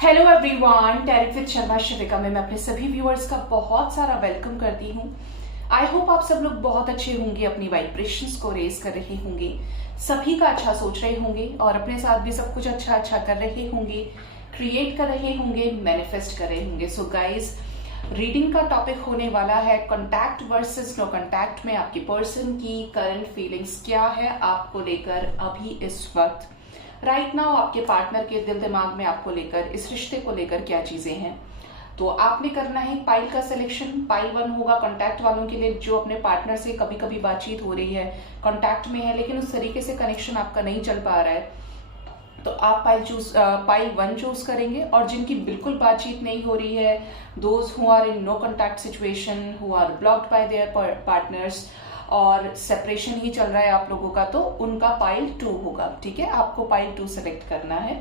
Hello everyone, टैरिक with Sharma शिविका में मैं अपने सभी व्यूअर्स का बहुत सारा वेलकम करती हूँ। आई होप आप सब लोग बहुत अच्छे होंगे, अपनी वाइब्रेशंस को रेज कर रहे होंगे, सभी का अच्छा सोच रहे होंगे और अपने साथ भी सब कुछ अच्छा अच्छा कर रहे होंगे, क्रिएट कर रहे होंगे, मैनिफेस्ट कर रहे होंगे। सो गाइज, रीडिंग का टॉपिक होने वाला है कॉन्टैक्ट वर्सेस नो कॉन्टैक्ट में आपकी पर्सन की करंट फीलिंग्स क्या है आपको लेकर अभी इस वक्त राइट नाउ, आपके पार्टनर के दिल दिमाग में आपको लेकर, इस रिश्ते को लेकर क्या चीजें हैं। तो आपने करना है पाइल का सिलेक्शन। पाइल 1 होगा कॉन्टैक्ट वालों के लिए जो अपने पार्टनर से कभी कभी बातचीत हो रही है, कॉन्टैक्ट में है लेकिन उस तरीके से कनेक्शन आपका नहीं चल पा रहा है, तो आप पाइल 1 चूज करेंगे। और जिनकी बिल्कुल बातचीत नहीं हो रही है, those who are in no contact situation, who are blocked by their partners और सेपरेशन ही चल रहा है आप लोगों का, तो उनका पाइल 2 होगा। ठीक है, आपको पाइल 2 सेलेक्ट करना है।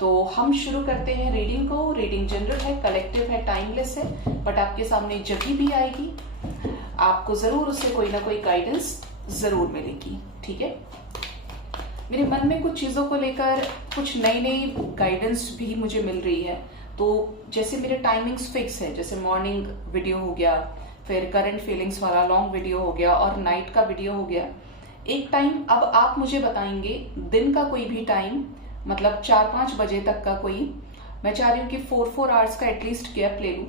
तो हम शुरू करते हैं रीडिंग को। रीडिंग जनरल है, कलेक्टिव है, टाइमलेस है, बट आपके सामने जब भी आएगी आपको जरूर उससे कोई ना कोई गाइडेंस जरूर मिलेगी। ठीक है, मेरे मन में कुछ चीजों को लेकर कुछ नई नई गाइडेंस भी मुझे मिल रही है। तो जैसे मेरे टाइमिंग्स फिक्स है, जैसे मॉर्निंग वीडियो हो गया, फिर करंट फीलिंग्स वाला लॉन्ग वीडियो हो गया और नाइट का वीडियो हो गया। एक टाइम अब आप मुझे बताएंगे, दिन का कोई भी टाइम, मतलब 4-5 बजे तक का कोई, मैं चाह रही हूँ कि 4 आवर्स का एटलीस्ट गैप ले लूँ।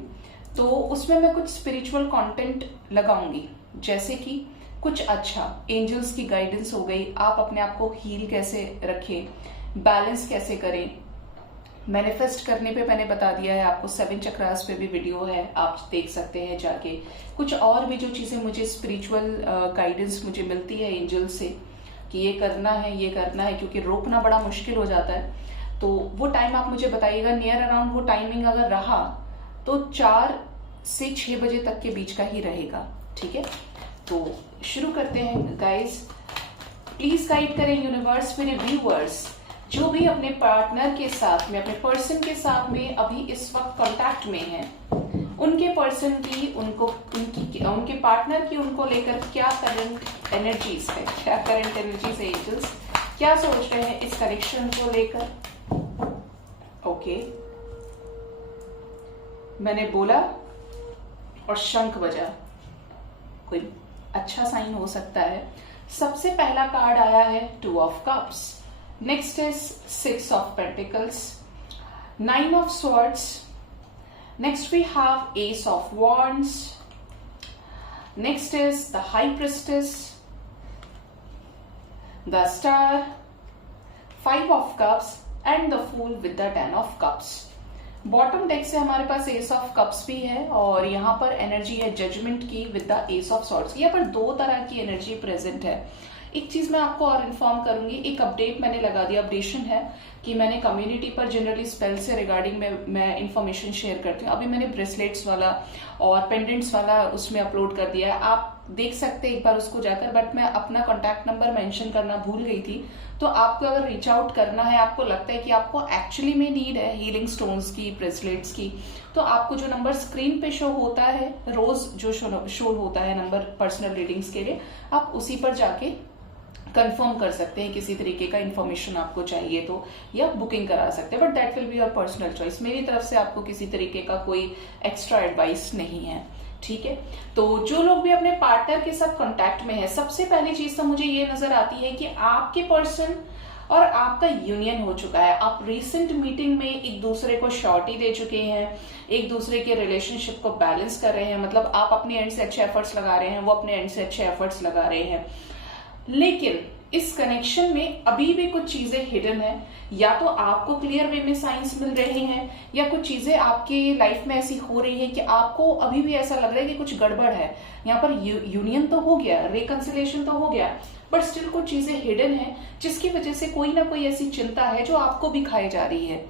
तो उसमें मैं कुछ स्पिरिचुअल कंटेंट लगाऊंगी, जैसे कि कुछ अच्छा एंजल्स की गाइडेंस हो गई, आप अपने आप को हील कैसे रखें, बैलेंस कैसे करें। मैनिफेस्ट करने पे मैंने बता दिया है आपको, 7 चक्रास पे भी वीडियो है, आप देख सकते हैं जाके। कुछ और भी जो चीजें मुझे स्पिरिचुअल गाइडेंस मुझे मिलती है एंजल से कि ये करना है, ये करना है, क्योंकि रोकना बड़ा मुश्किल हो जाता है। तो वो टाइम आप मुझे बताइएगा। नियर अराउंड वो टाइमिंग अगर रहा तो 4 से 6 बजे तक के बीच का ही रहेगा। ठीक है, तो शुरू करते हैं गाइस। प्लीज गाइड करें यूनिवर्स, मेरे व्यूअर्स जो भी अपने पार्टनर के साथ में, अपने पर्सन के साथ में अभी इस वक्त कांटेक्ट में है, उनके पर्सन की, उनके पार्टनर की, उनको लेकर क्या करंट एनर्जीज है, क्या करंट एनर्जीज है, एंजल्स क्या सोच रहे हैं इस कनेक्शन को लेकर। ओके, मैंने बोला और शंख बजा, कोई अच्छा साइन हो सकता है। सबसे पहला कार्ड आया है 2 of cups, next is 6 of Pentacles, 9 of Swords, next we have Ace of Wands, next is the High Priestess, the Star, 5 of Cups and the Fool with the 10 of Cups. Bottom deck से हमारे पास S of cups भी है और यहाँ पर energy है judgement की with the S of swords. यहाँ पर 2 तरह की एनर्जी प्रेजेंट है। एक चीज मैं आपको और इन्फॉर्म करूंगी, एक अपडेट मैंने लगा दिया, अपडेशन है कि मैंने कम्युनिटी पर जनरली स्पेल से रिगार्डिंग मैं इन्फॉर्मेशन शेयर करती हूँ। अभी मैंने ब्रेसलेट्स वाला और पेंडेंट्स वाला उसमें अपलोड कर दिया है, आप देख सकते हैं एक बार उसको जाकर, बट मैं अपना कॉन्टैक्ट नंबर मेंशन करना भूल गई थी। तो आपको अगर रीच आउट करना है, आपको लगता है कि आपको एक्चुअली में नीड है हीलिंग स्टोन्स की, ब्रेसलेट्स की, तो आपको जो नंबर स्क्रीन पे शो होता है, रोज जो शो होता है नंबर पर्सनल रीडिंग्स के लिए, आप उसी पर जाके कंफर्म कर सकते हैं। किसी तरीके का इन्फॉर्मेशन आपको चाहिए तो, या बुकिंग करा सकते हैं, but that will be your personal choice. मेरी तरफ से आपको किसी तरीके का कोई एक्स्ट्रा एडवाइस नहीं है। ठीक है, तो जो लोग भी अपने पार्टनर के साथ कांटेक्ट में है, सबसे पहली चीज तो मुझे ये नजर आती है कि आपके पर्सन और आपका यूनियन हो चुका है। आप रिसेंट मीटिंग में एक दूसरे को श्योरिटी दे चुके हैं, एक दूसरे के रिलेशनशिप को बैलेंस कर रहे हैं, मतलब आप अपने एंड से अच्छे एफर्ट्स लगा रहे हैं, वो अपने एंड से अच्छे एफर्ट्स लगा रहे हैं। लेकिन इस कनेक्शन में अभी भी कुछ चीजें हिडन है, या तो आपको क्लियर वे में साइंस मिल रहे हैं, या कुछ चीजें आपकी लाइफ में ऐसी हो रही है कि आपको अभी भी ऐसा लग रहा है कि कुछ गड़बड़ है। यहाँ पर यूनियन तो हो गया, रिकंसिलेशन तो हो गया, बट स्टिल कुछ चीजें हिडन है जिसकी वजह से कोई ना कोई ऐसी चिंता है जो आपको भी खाई जा रही है।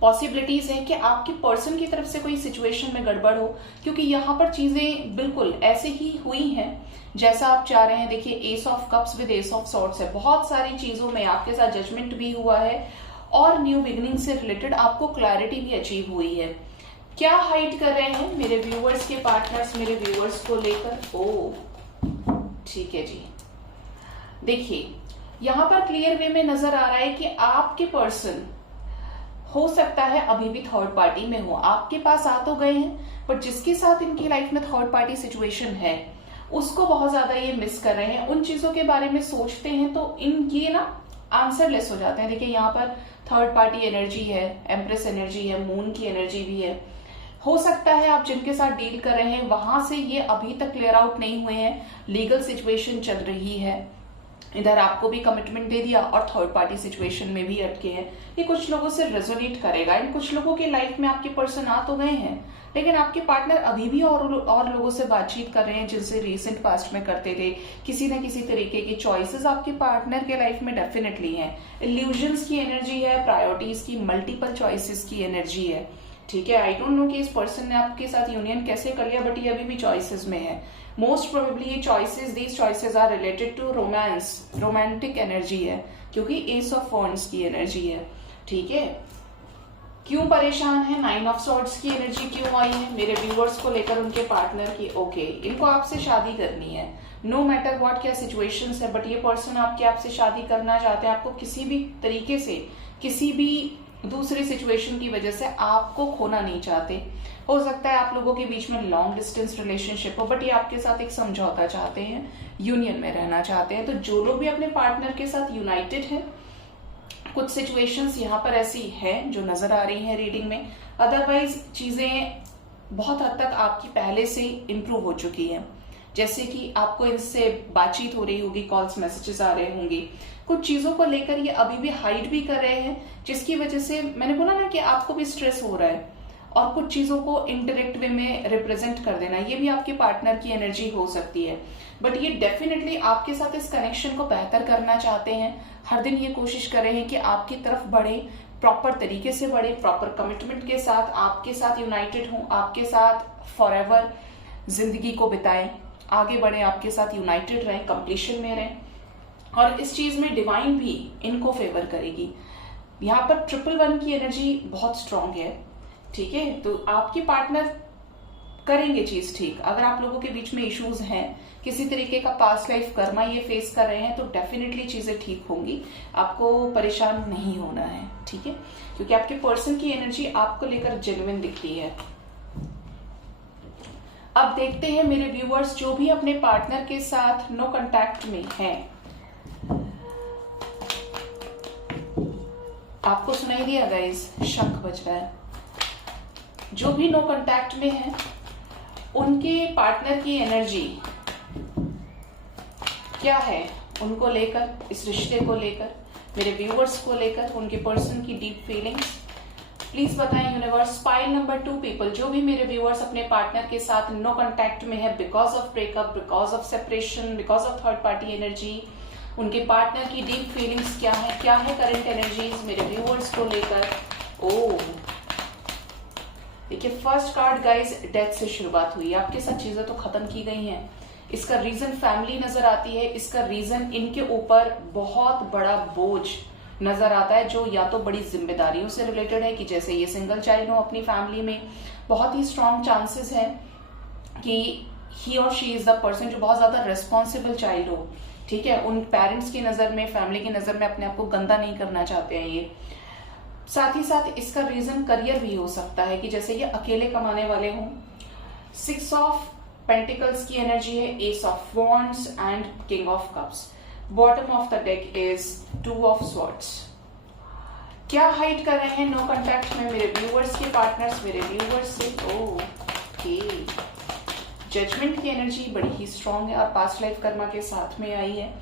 पॉसिबिलिटीज है कि आपकी पर्सन की तरफ से कोई सिचुएशन में गड़बड़ हो, क्योंकि यहाँ पर चीजें बिल्कुल ऐसे ही हुई हैं जैसा आप चाह रहे हैं। देखिए, S of cups with S of swords है, बहुत सारी चीजों में आपके साथ जजमेंट भी हुआ है और न्यू बिगिनिंग से रिलेटेड आपको क्लैरिटी भी अचीव हुई है। क्या हाइड कर रहे हैं मेरे व्यूअर्स के पार्टनर्स मेरे व्यूअर्स को लेकर? ओ ठीक है जी, देखिए यहाँ पर क्लियर वे में नजर आ रहा है कि आपके पर्सन हो सकता है अभी भी थर्ड पार्टी में हो, आपके पास आ तो गए हैं, बट जिसके साथ इनकी लाइफ में थर्ड पार्टी सिचुएशन है उसको बहुत ज्यादा ये मिस कर रहे हैं। उन चीजों के बारे में सोचते हैं तो इन ये ना आंसरलेस हो जाते हैं। देखिए यहाँ पर थर्ड पार्टी एनर्जी है, एम्प्रेस एनर्जी है, मून की एनर्जी भी है। हो सकता है आप जिनके साथ डील कर रहे हैं वहां से ये अभी तक क्लियर आउट नहीं हुए हैं, लीगल सिचुएशन चल रही है, इधर आपको भी कमिटमेंट दे दिया और थर्ड पार्टी सिचुएशन में भी अटके हैं। ये कुछ लोगों से रेजोनेट करेगा। इन कुछ लोगों की लाइफ में आपके पर्सन आ तो गए हैं, लेकिन आपके पार्टनर अभी भी और लोगों से बातचीत कर रहे हैं जिनसे रिसेंट पास्ट में करते थे। किसी न किसी तरीके की चॉइसेस आपके पार्टनर के लाइफ में डेफिनेटली हैं। इल्यूजन्स की एनर्जी है, प्रायोरिटीज की, मल्टीपल चॉइसेस की एनर्जी है। ठीक है, आई डोंट नो कि इस पर्सन ने आपके साथ यूनियन कैसे कर लिया, बट ये अभी भी चॉइसेस में है। मोस्ट प्रोबेबली ये choices, these choices are related to romance, romantic energy है, क्योंकि एस ऑफ वॉन्ड्स की एनर्जी है। ठीक है, क्यों परेशान है, 9 ऑफ सॉर्ड्स की एनर्जी क्यों आई है मेरे व्यूअर्स को लेकर उनके पार्टनर की। ओके, इनको आपसे शादी करनी है, नो मैटर व्हाट क्या सिचुएशंस है, बट ये पर्सन आपसे शादी करना चाहते हैं। आपको किसी भी तरीके से, किसी भी दूसरी सिचुएशन की वजह से आपको खोना नहीं चाहते। हो सकता है आप लोगों के बीच में लॉन्ग डिस्टेंस रिलेशनशिप हो, बट ये आपके साथ एक समझौता चाहते हैं, यूनियन में रहना चाहते हैं। तो जो लोग भी अपने पार्टनर के साथ यूनाइटेड हैं, कुछ सिचुएशंस यहाँ पर ऐसी हैं जो नजर आ रही हैं रीडिंग में। अदरवाइज चीजें बहुत हद तक आपकी पहले से इंप्रूव हो चुकी हैं। जैसे कि आपको इनसे बातचीत हो रही होगी, कॉल्स मैसेजेस आ रहे होंगे, कुछ चीजों को लेकर ये अभी भी हाइड भी कर रहे हैं, जिसकी वजह से मैंने बोला ना कि आपको भी स्ट्रेस हो रहा है। और कुछ चीजों को इनडायरेक्ट वे में रिप्रेजेंट कर देना, ये भी आपके पार्टनर की एनर्जी हो सकती है। बट ये डेफिनेटली आपके साथ इस कनेक्शन को बेहतर करना चाहते हैं। हर दिन ये कोशिश कर रहे हैं कि आपकी तरफ बढ़े, प्रॉपर तरीके से बढ़े, प्रॉपर कमिटमेंट के साथ आपके साथ यूनाइटेड हों, आपके साथ फॉरएवर जिंदगी को बिताएं, आगे बढ़े, आपके साथ यूनाइटेड रहें, कंप्लीशन में रहें। और इस चीज में डिवाइन भी इनको फेवर करेगी। यहाँ पर 111 की एनर्जी बहुत स्ट्रांग है। ठीक है, तो आपके पार्टनर करेंगे चीज ठीक। अगर आप लोगों के बीच में इश्यूज हैं, किसी तरीके का पास्ट लाइफ कर्मा ये फेस कर रहे हैं, तो डेफिनेटली चीजें ठीक होंगी, आपको परेशान नहीं होना है। ठीक है, क्योंकि आपके पर्सन की एनर्जी आपको लेकर जेन्युइन दिख रही है। अब देखते हैं मेरे व्यूअर्स जो भी अपने पार्टनर के साथ नो कांटेक्ट में हैं। आपको सुनाई दिया गाइस, शंख बज रहा है। जो भी नो कांटेक्ट में है उनके पार्टनर की एनर्जी क्या है, उनको लेकर, इस रिश्ते को लेकर, मेरे व्यूअर्स को लेकर, उनके पर्सन की डीप फीलिंग्स प्लीज बताएं यूनिवर्स। पाइल नंबर 2 पीपल, जो भी मेरे व्यूअर्स अपने पार्टनर के साथ नो कांटेक्ट में है, because of breakup, because of separation, because of third party energy, उनके पार्टनर की डीप फीलिंग्स क्या है करंट एनर्जीज मेरे व्यूअर्स को लेकर। ओह, देखिए फर्स्ट कार्ड गाइस, डेथ से शुरुआत हुई, आपके साथ चीजें तो खत्म की गई हैं। इसका रीजन फैमिली नजर आती है, इसका रीजन इनके ऊपर बहुत बड़ा बोझ नजर आता है, जो या तो बड़ी जिम्मेदारियों से रिलेटेड है, कि जैसे ये सिंगल चाइल्ड हो अपनी फैमिली में, बहुत ही स्ट्रॉन्ग चांसेस है कि ही और शी इज द पर्सन जो बहुत ज्यादा रिस्पॉन्सिबल चाइल्ड हो। ठीक है, उन पेरेंट्स की नजर में, फैमिली की नजर में अपने आप को गंदा नहीं करना चाहते हैं ये। साथ ही साथ इसका रीजन करियर भी हो सकता है, कि जैसे ये अकेले कमाने वाले हों। 6 ऑफ पेंटिकल्स की एनर्जी है, S of wands and king of cups. Bottom of the deck is 2 of swords. क्या हाइड कर रहे हैं नो कांटेक्ट में मेरे व्यूअर्स के पार्टनर्स, मेरे व्यूअर्स से। ओके, जजमेंट की एनर्जी बड़ी ही स्ट्रांग है और पास्ट लाइफ कर्मा के साथ में आई है।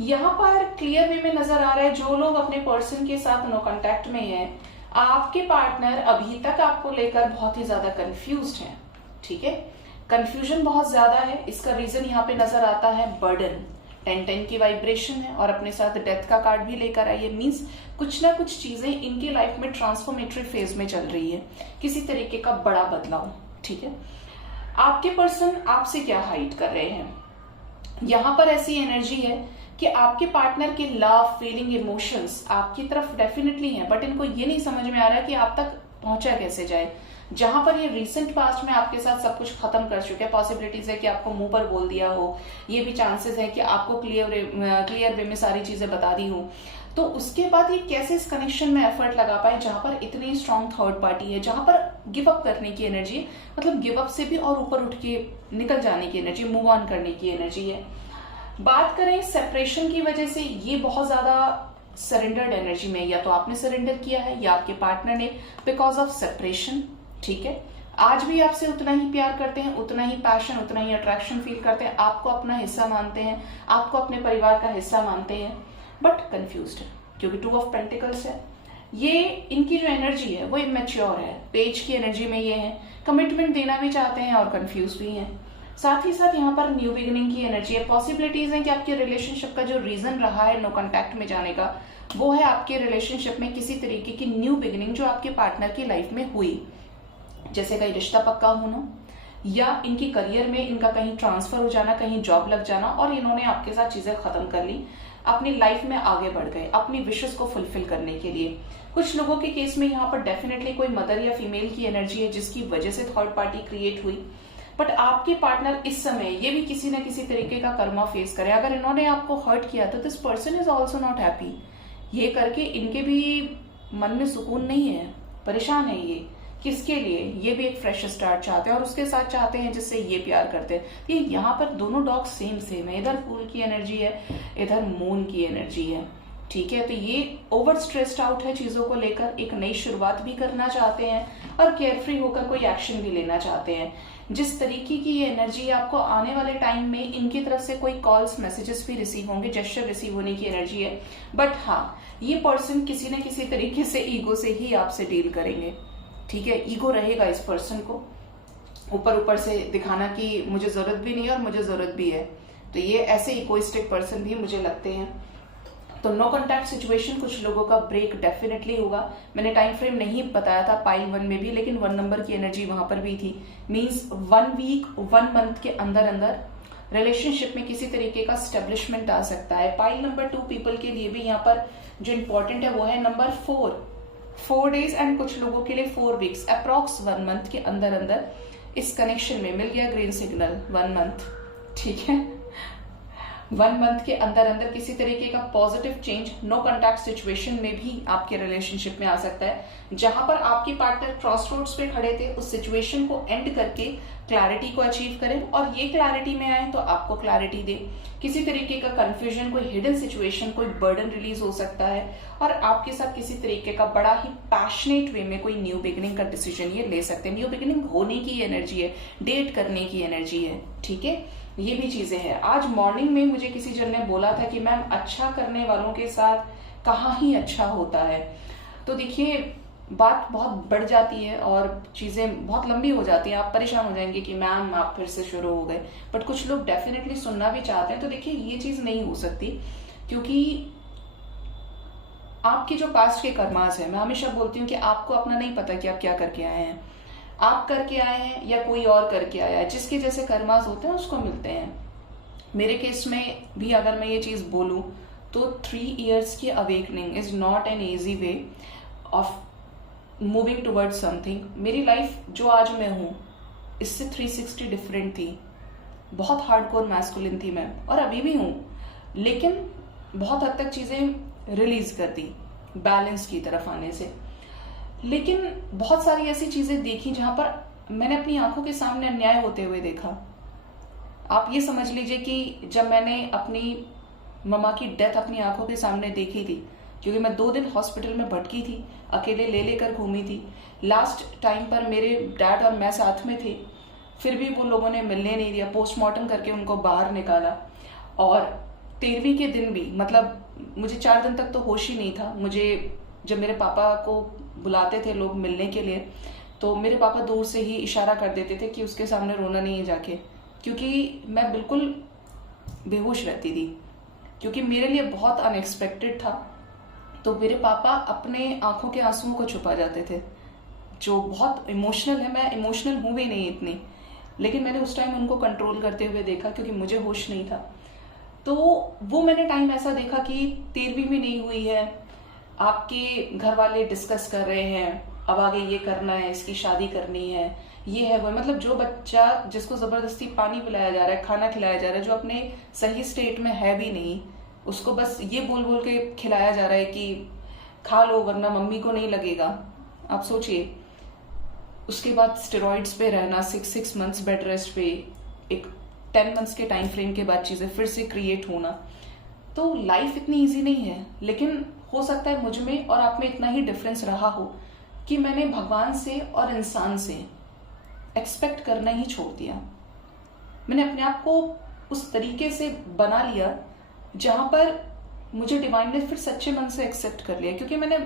यहाँ पर क्लियर वे में नजर आ रहा है, जो लोग अपने पर्सन के साथ नो कांटेक्ट में हैं, आपके पार्टनर अभी तक आपको लेकर बहुत ही ज्यादा कंफ्यूज्ड हैं। ठीक है, कंफ्यूजन बहुत ज्यादा है। इसका रीजन यहाँ पे नजर आता है बर्डन, 10-10 की वाइब्रेशन है और अपने साथ डेथ का कार्ड भी लेकर आई है। मीन्स कुछ ना कुछ चीजें इनकी लाइफ में ट्रांसफॉर्मेटरी फेज में चल रही है, किसी तरीके का बड़ा बदलाव। ठीक है, आपके पर्सन आपसे क्या हाइड कर रहे हैं, यहां पर ऐसी एनर्जी है कि आपके पार्टनर के लव, फीलिंग, इमोशंस आपकी तरफ डेफिनेटली हैं, बट इनको ये नहीं समझ में आ रहा है कि आप तक पहुंचा कैसे जाए। जहां पर ये रिसेंट पास्ट में आपके साथ सब कुछ खत्म कर चुके हैं, पॉसिबिलिटीज है कि आपको मुंह पर बोल दिया हो, ये भी चांसेस है कि आपको क्लियर वे में सारी चीजें बता दी हो। तो उसके बाद ये कैसे इस कनेक्शन में एफर्ट लगा पाए जहां पर इतनी स्ट्रांग थर्ड पार्टी है, जहां पर गिव अप करने की एनर्जी है, मतलब गिव अप से भी और ऊपर उठ के निकल जाने की एनर्जी, मूव ऑन करने की एनर्जी है। बात करें सेपरेशन की वजह से, ये बहुत ज्यादा सरेंडर्ड एनर्जी में, या तो आपने सरेंडर किया है या आपके पार्टनर ने, बिकॉज ऑफ सेपरेशन। ठीक है, आज भी आपसे उतना ही प्यार करते हैं, उतना ही पैशन, उतना ही अट्रैक्शन फील करते हैं, आपको अपना हिस्सा मानते हैं, आपको अपने परिवार का हिस्सा मानते हैं, बट कंफ्यूज्ड है क्योंकि 2 ऑफ पेंटिकल्स है। ये इनकी जो एनर्जी है वो इमेच्योर है, पेज की एनर्जी में ये है, कमिटमेंट देना भी चाहते हैं और कंफ्यूज भी हैं। साथ ही साथ यहाँ पर न्यू बिगिनिंग की एनर्जी है। पॉसिबिलिटीज है कि आपके रिलेशनशिप का जो रीजन रहा है नो कॉन्टैक्ट में जाने का, वो है आपके रिलेशनशिप में किसी तरीके की न्यू बिगिनिंग जो आपके पार्टनर की लाइफ में हुई, जैसे कहीं रिश्ता पक्का होना या इनकी करियर में इनका कहीं ट्रांसफर हो जाना, कहीं जॉब लग जाना और इन्होंने आपके साथ चीजें खत्म कर ली, अपनी लाइफ में आगे बढ़ गए अपनी विशेस को फुलफिल करने के लिए। कुछ लोगों के केस में यहाँ पर डेफिनेटली कोई मदर या फीमेल की एनर्जी है जिसकी वजह से थर्ड पार्टी क्रिएट हुई, बट आपके पार्टनर इस समय ये भी किसी ना किसी तरीके का कर्मा फेस करे। अगर इन्होंने आपको हर्ट किया तो this person is also not happy. ये करके इनके भी मन में सुकून नहीं है, परेशान है ये। किसके लिए? ये भी एक फ्रेश स्टार्ट चाहते हैं और उसके साथ चाहते हैं जिससे ये प्यार करते हैं। ये यहाँ पर दोनों डॉग्स सेम सेम है, इधर फूल की एनर्जी है, इधर मून की एनर्जी है। ठीक है, तो ये ओवर स्ट्रेस्ड आउट है चीजों को लेकर, एक नई शुरुआत भी करना चाहते हैं और केयरफ्री होकर कोई एक्शन भी लेना चाहते हैं। जिस तरीके की ये एनर्जी आपको आने वाले टाइम में इनकी तरफ से कोई कॉल्स मैसेजेस भी रिसीव होंगे, जेस्चर रिसीव होने की एनर्जी है। बट हाँ, ये पर्सन किसी न किसी तरीके से ईगो से ही आपसे डील करेंगे। ठीक है, ईगो रहेगा इस पर्सन को, ऊपर से दिखाना कि मुझे जरूरत भी नहीं है और मुझे जरूरत भी है। तो ये ऐसे इकोइस्टिक पर्सन भी मुझे लगते हैं। तो नो कॉन्टैक्ट सिचुएशन कुछ लोगों का ब्रेक डेफिनेटली होगा। मैंने टाइम फ्रेम नहीं बताया था पाइल 1 में भी, लेकिन 1 नंबर की एनर्जी वहां पर भी थी। मींस 1 वीक 1 मंथ के अंदर अंदर रिलेशनशिप में किसी तरीके का स्टेब्लिशमेंट आ सकता है। पाइल नंबर 2 पीपल के लिए भी यहाँ पर जो इंपॉर्टेंट है वो है नंबर 4 डेज एंड कुछ लोगों के लिए 4 वीक्स, अप्रॉक्स 1 मंथ के अंदर अंदर इस कनेक्शन में मिल गया ग्रीन सिग्नल। 1 मंथ, ठीक है, 1 मंथ के अंदर अंदर किसी तरीके का positive change no contact situation में भी आपके रिलेशनशिप में आ सकता है। जहां पर आपके पार्टनर क्रॉस रोड्स पे खड़े थे, उस सिचुएशन को एंड करके क्लैरिटी को अचीव करें और ये क्लैरिटी में आए तो आपको क्लैरिटी दे। किसी तरीके का कंफ्यूजन, कोई हिडन सिचुएशन, कोई बर्डन रिलीज हो सकता है और आपके साथ किसी तरीके का बड़ा ही पैशनेट वे में कोई न्यू बिगिनिंग का डिसीजन ये ले सकते हैं। न्यू बिगिनिंग होने की एनर्जी है, डेट करने की एनर्जी है। ठीक है, ये भी चीजें हैं। आज मॉर्निंग में मुझे किसी जन ने बोला था कि मैम अच्छा करने वालों के साथ कहाँ ही अच्छा होता है। तो देखिए, बात बहुत बढ़ जाती है और चीजें बहुत लंबी हो जाती हैं। आप परेशान हो जाएंगे कि मैम आप फिर से शुरू हो गए, बट कुछ लोग डेफिनेटली सुनना भी चाहते हैं। तो देखिए, ये चीज नहीं हो सकती क्योंकि आपके जो पास्ट के कर्मास है, मैं हमेशा बोलती हूँ कि आपको अपना नहीं पता कि आप क्या करके आए हैं। आप करके आए हैं या कोई और करके आया है, जिसके जैसे कर्मास होते हैं उसको मिलते हैं। मेरे केस में भी अगर मैं ये चीज बोलूं तो 3 इयर्स की awakening is not an easy way of moving towards something. मेरी लाइफ जो आज मैं हूं इससे 360 डिफरेंट थी। बहुत हार्डकोर मैस्कुलिन थी मैं और अभी भी हूं, लेकिन बहुत हद तक चीजें रिलीज कर दी बैलेंस की तरफ आने से। लेकिन बहुत सारी ऐसी चीजें देखी जहां पर मैंने अपनी आंखों के सामने अन्याय होते हुए देखा। आप ये समझ लीजिए कि जब मैंने अपनी मम्मा की डेथ अपनी आंखों के सामने देखी थी, क्योंकि मैं 2 दिन हॉस्पिटल में भटकी थी, अकेले ले लेकर घूमी थी। लास्ट टाइम पर मेरे डैड और मैं साथ में थे, फिर भी वो लोगों ने मिलने नहीं दिया। पोस्टमार्टम करके उनको बाहर निकाला और 13वीं के दिन भी, मतलब मुझे 4 दिन तक तो होश ही नहीं था। मुझे जब मेरे पापा को बुलाते थे लोग मिलने के लिए, तो मेरे पापा दूर से ही इशारा कर देते थे कि उसके सामने रोना नहीं है जाके, क्योंकि मैं बिल्कुल बेहोश रहती थी, क्योंकि मेरे लिए बहुत अनएक्सपेक्टेड था। तो मेरे पापा अपने आंखों के आंसुओं को छुपा जाते थे, जो बहुत इमोशनल है। मैं इमोशनल हूं भी नहीं इतनी, लेकिन मैंने उस टाइम उनको कंट्रोल करते हुए देखा क्योंकि मुझे होश नहीं था। तो वो मैंने टाइम ऐसा देखा कि 13वीं भी नहीं हुई है, आपके घर वाले डिस्कस कर रहे हैं अब आगे ये करना है, इसकी शादी करनी है, ये है वो। मतलब जो बच्चा जिसको जबरदस्ती पानी पिलाया जा रहा है, खाना खिलाया जा रहा है, जो अपने सही स्टेट में है भी नहीं, उसको बस ये बोल बोल के खिलाया जा रहा है कि खा लो वरना मम्मी को नहीं लगेगा। आप सोचिए, उसके बाद स्टेरॉइड्स पे रहना, 6 मंथ्स बेड रेस्ट पे, एक 10 मंथ्स के टाइम फ्रेम के बाद चीजें फिर से क्रिएट होना। तो लाइफ इतनी इजी नहीं है, लेकिन हो सकता है मुझ में और आप में इतना ही डिफरेंस रहा हो कि मैंने भगवान से और इंसान से एक्सपेक्ट करना ही छोड़ दिया। मैंने अपने आप को उस तरीके से बना लिया जहां पर मुझे डिवाइन ने फिर सच्चे मन से एक्सेप्ट कर लिया, क्योंकि मैंने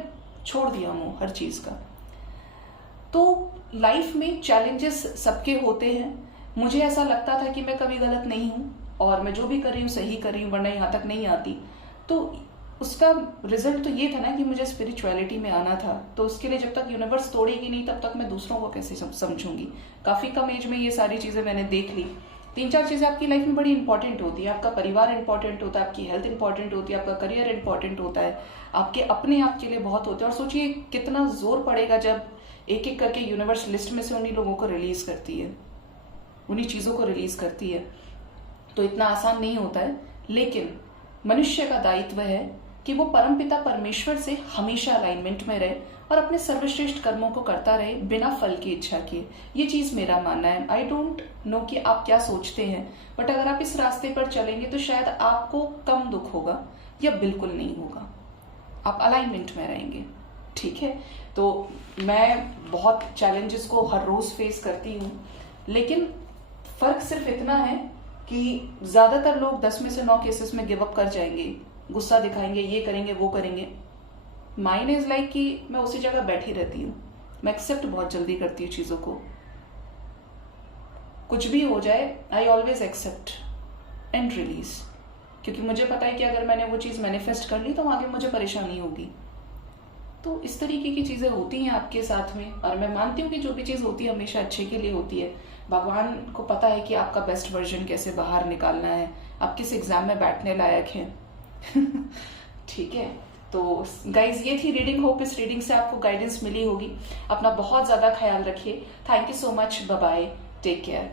छोड़ दिया हूं हर चीज का। तो लाइफ में चैलेंजेस सबके होते हैं। मुझे ऐसा लगता था कि मैं कभी गलत नहीं हूं और मैं जो भी कर रही हूँ सही कर रही हूँ, वरना यहाँ तक नहीं आती। तो उसका रिजल्ट तो ये था ना कि मुझे स्पिरिचुअलिटी में आना था। तो उसके लिए जब तक यूनिवर्स तोड़ेगी नहीं तब तक मैं दूसरों को कैसे समझूंगी। काफी कम एज में ये सारी चीजें मैंने देख ली। 3-4 चीजें आपकी लाइफ में बड़ी इंपॉर्टेंट होती है। आपका परिवार इंपॉर्टेंट होता है, आपकी हेल्थ इंपॉर्टेंट होती है, आपका करियर इंपॉर्टेंट होता है, आपके अपने आप के लिए बहुत होते हैं। और सोचिए कितना जोर पड़ेगा जब एक एक करके यूनिवर्स लिस्ट में से उन्हीं लोगों को रिलीज करती है, उन्हीं चीजों को रिलीज करती है। तो इतना आसान नहीं होता है, लेकिन मनुष्य का दायित्व है कि वो परमपिता परमेश्वर से हमेशा अलाइनमेंट में रहे और अपने सर्वश्रेष्ठ कर्मों को करता रहे बिना फल की इच्छा किए। ये चीज मेरा मानना है। आई डोंट नो कि आप क्या सोचते हैं, बट अगर आप इस रास्ते पर चलेंगे तो शायद आपको कम दुख होगा या बिल्कुल नहीं होगा। आप अलाइनमेंट में रहेंगे, ठीक है। तो मैं बहुत चैलेंजेस को हर रोज फेस करती हूँ, लेकिन फर्क सिर्फ इतना है कि ज्यादातर लोग 10 में से 9 केसेस में गिव अप कर जाएंगे, गुस्सा दिखाएंगे, ये करेंगे वो करेंगे। माइंड इज लाइक कि मैं उसी जगह बैठी रहती हूँ। मैं एक्सेप्ट बहुत जल्दी करती हूँ चीजों को। कुछ भी हो जाए I always accept and release, क्योंकि मुझे पता है कि अगर मैंने वो चीज मैनिफेस्ट कर ली तो आगे मुझे परेशानी होगी। तो इस तरीके की चीजें होती हैं आपके साथ में, और मैं मानती हूँ कि जो भी चीज होती है हमेशा अच्छे के लिए होती है। भगवान को पता है कि आपका बेस्ट वर्जन कैसे बाहर निकालना है, आप किस एग्जाम में बैठने लायक हैं। ठीक है, तो गाइज ये थी रीडिंग। होप इस रीडिंग से आपको गाइडेंस मिली होगी। अपना बहुत ज्यादा ख्याल रखिए। Thank you so much, bye bye, take care.